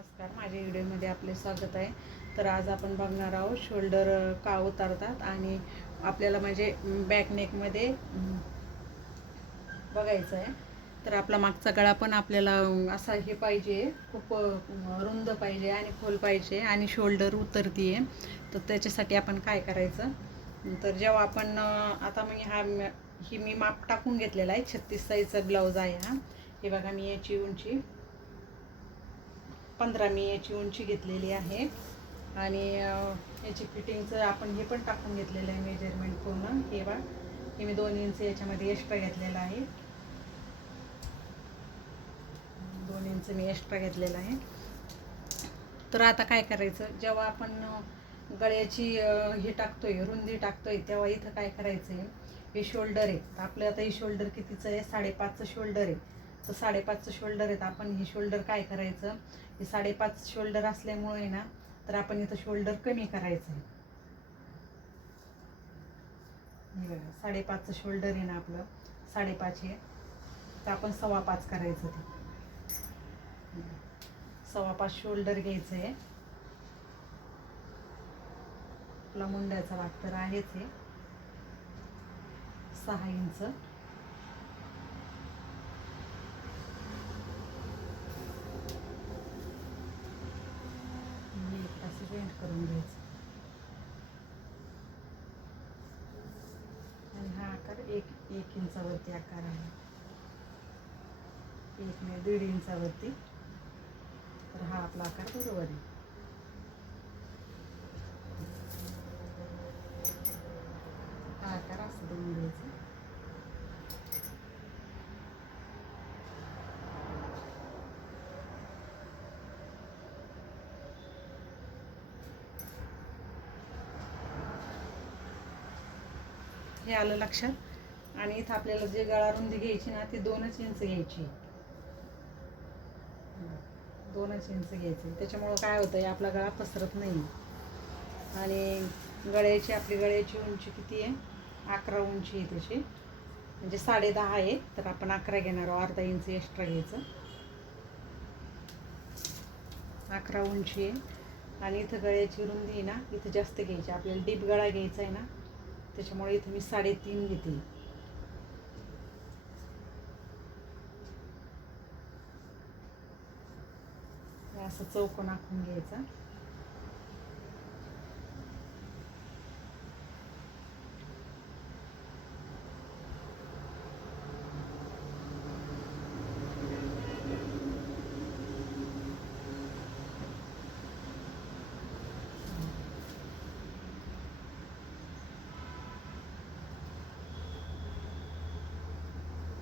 नमस्कार माझ्या व्हिडिओमध्ये आपले स्वागत आहे. तर आज आपण बघणार आहोत शोल्डर का उतारतात आणि आपल्याला म्हणजे बॅकनेकमध्ये बघायचं आहे. तर आपला मागचा गळा पण आपल्याला असा हे पाहिजे खूप रुंद पाहिजे आणि खोल पाहिजे आणि शोल्डर उतरतीये. तर त्याच्यासाठी आपण काय करायचं? तर जेव्हा आपण आता मी हा ही मी माप टाकून घेतलेला आहे छत्तीस साईजचा ब्लाऊज आहे हा. हे बघा मी याची उंची पंधरा मी याची उंची घेतलेली आहे. आणि याची फिटिंगचं आपण हे पण टाकून घेतलेलं आहे मेजरमेंट पूर्ण. हे बा हे मी दोन इंच याच्यामध्ये एक्स्ट्रा घेतलेलं आहे. दोन इंच मी एक्स्ट्रा घेतलेलं आहे. तर आता काय करायचं? जेव्हा आपण गळ्याची हे हे टाकतोय रुंदी टाकतोय तेव्हा इथं काय करायचं आहे हे शोल्डर आहे. आपलं आता हे शोल्डर कितीचं आहे? साडेपाचचं शोल्डर आहे. तर साडेपाचचं शोल्डर आहेत. आपण हे शोल्डर काय करायचं? हे साडेपाच शोल्डर असल्यामुळे ना तर आपण इथं शोल्डर कमी करायचं. आहे हे बघा साडेपाचचं शोल्डर आहे ना आपलं. साडेपाच हे. तर आपण सव्वा पाच करायचं ते. सव्वा पाच शोल्डर घ्यायचं आहे. आपला मुंड्याचा भाग तर आहेच आहे. सहा इंच आणि एक असं जॉईंट करून घ्यायचं. आणि हा आकार एक एक इंचावरती आकार आहे. एक नाही दीड इंचावरती. तर हा आपला आकार बरोबर आहे. हा आकार असं देऊन घ्यायचा. हे आलं लक्षात. आणि इथं आपल्याला जे गळा रुंदी घ्यायची ना ती दोनच इंच घ्यायची. दोनच इंच घ्यायची. त्याच्यामुळं काय होतं आपला गळा पसरत नाही. आणि गळ्याची आपली गळ्याची उंची किती आहे? अकरा उंची आहे त्याची. म्हणजे साडे दहा आहे. तर आपण अकरा घेणार आहोत. अर्धा इंच एक्स्ट्रा घ्यायचं. अकरा उंची आहे. आणि इथं गळ्याची रुंदी आहे ना इथं जास्त घ्यायची. आपल्याला डीप गळा घ्यायचा आहे ना त्याच्यामुळे इथे मी साडेतीन घेते. हे असं चौकोन आखून घ्यायचा.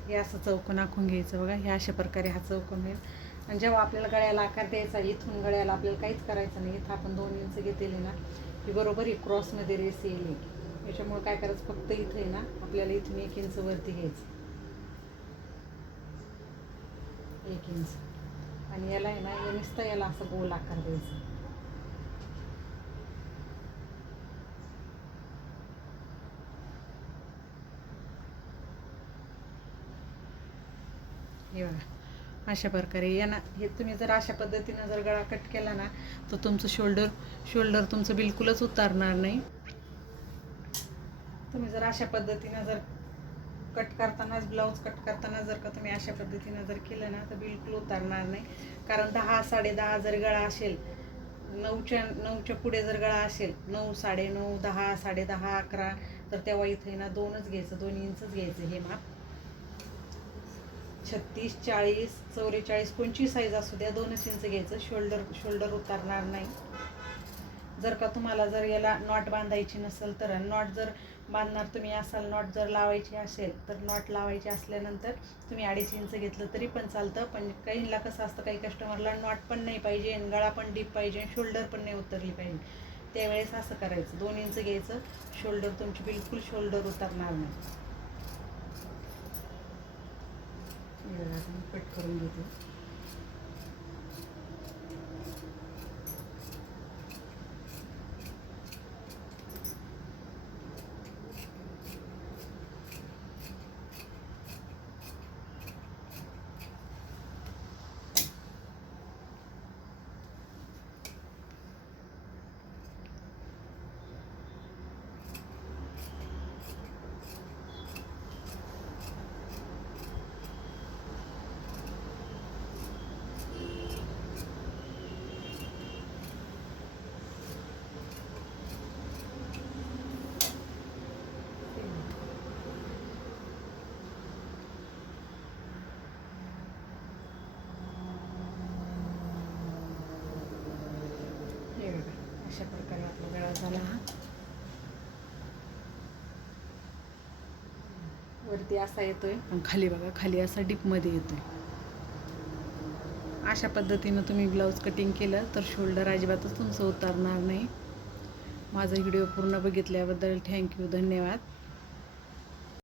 हे असं चौकोन आखून घ्यायचं बघा हे अशा प्रकारे हा चौकोन होईल. आणि जेव्हा आपल्याला गळ्याला आकार द्यायचा इथून गळ्याला आपल्याला काहीच करायचं नाही. इथं आपण दोन इंच घेतलेले ना ही बरोबर ही क्रॉसमध्ये रेस येईल. याच्यामुळे काय करायचं? फक्त इथं आहे ना आपल्याला इथून एक इंच वरती घ्यायचं. एक इंच. आणि याला आहे ना या नुसतं याला असं गोल आकार द्यायचा. हे बघा अशा प्रकारे यांना हे तुम्ही जर अशा पद्धतीनं जर गळा कट केला ना तर तुमचं शोल्डर शोल्डर तुमचं बिलकुलच उतारणार नाही. तुम्ही जर अशा पद्धतीनं जर कट करतानाच ब्लाऊज कट करताना जर का तुम्ही अशा पद्धतीनं जर केलं ना तर बिलकुल उतारणार नाही. कारण दहा साडे दहा जर गळा असेल नऊच्या नऊच्या पुढे जर गळा असेल नऊ साडे नऊ दहा साडे दहा अकरा तर तेव्हा इथे ना दोनच घ्यायचं दोन इंचच घ्यायचं हे माप. छत्तीस चाळीस चौवेचाळीस कोणची साईज असू द्या दोनच इंच घ्यायचं. शोल्डर शोल्डर उतारणार नाही. जर का तुम्हाला जर याला नॉट बांधायची नसेल तर नॉट जर बांधणार तुम्ही असाल नॉट जर लावायची असेल तर नॉट लावायची असल्यानंतर तुम्ही अडीच इंच घेतलं तरी पण चालतं. पण काहींना कसं असतं काही कस्टमरला नॉट पण नाही पाहिजे गळा पण डीप पाहिजे शोल्डर पण नाही उतरली पाहिजे. त्यावेळेस असं करायचं. दोन इंच घ्यायचं. शोल्डर तुमची बिलकुल शोल्डर उतरणार नाही हे बघा, आता मी कट करून घेते. अशा प्रकारे आपला गळा झाला हा. वरती असा येतोय. पण खाली बघा खाली असा डीपमध्ये येतोय. अशा पद्धतीनं तुम्ही ब्लाऊज कटिंग केलं तर शोल्डर अजिबातच तुमचं उतरणार नाही. माझा व्हिडिओ पूर्ण बघितल्याबद्दल थँक्यू धन्यवाद.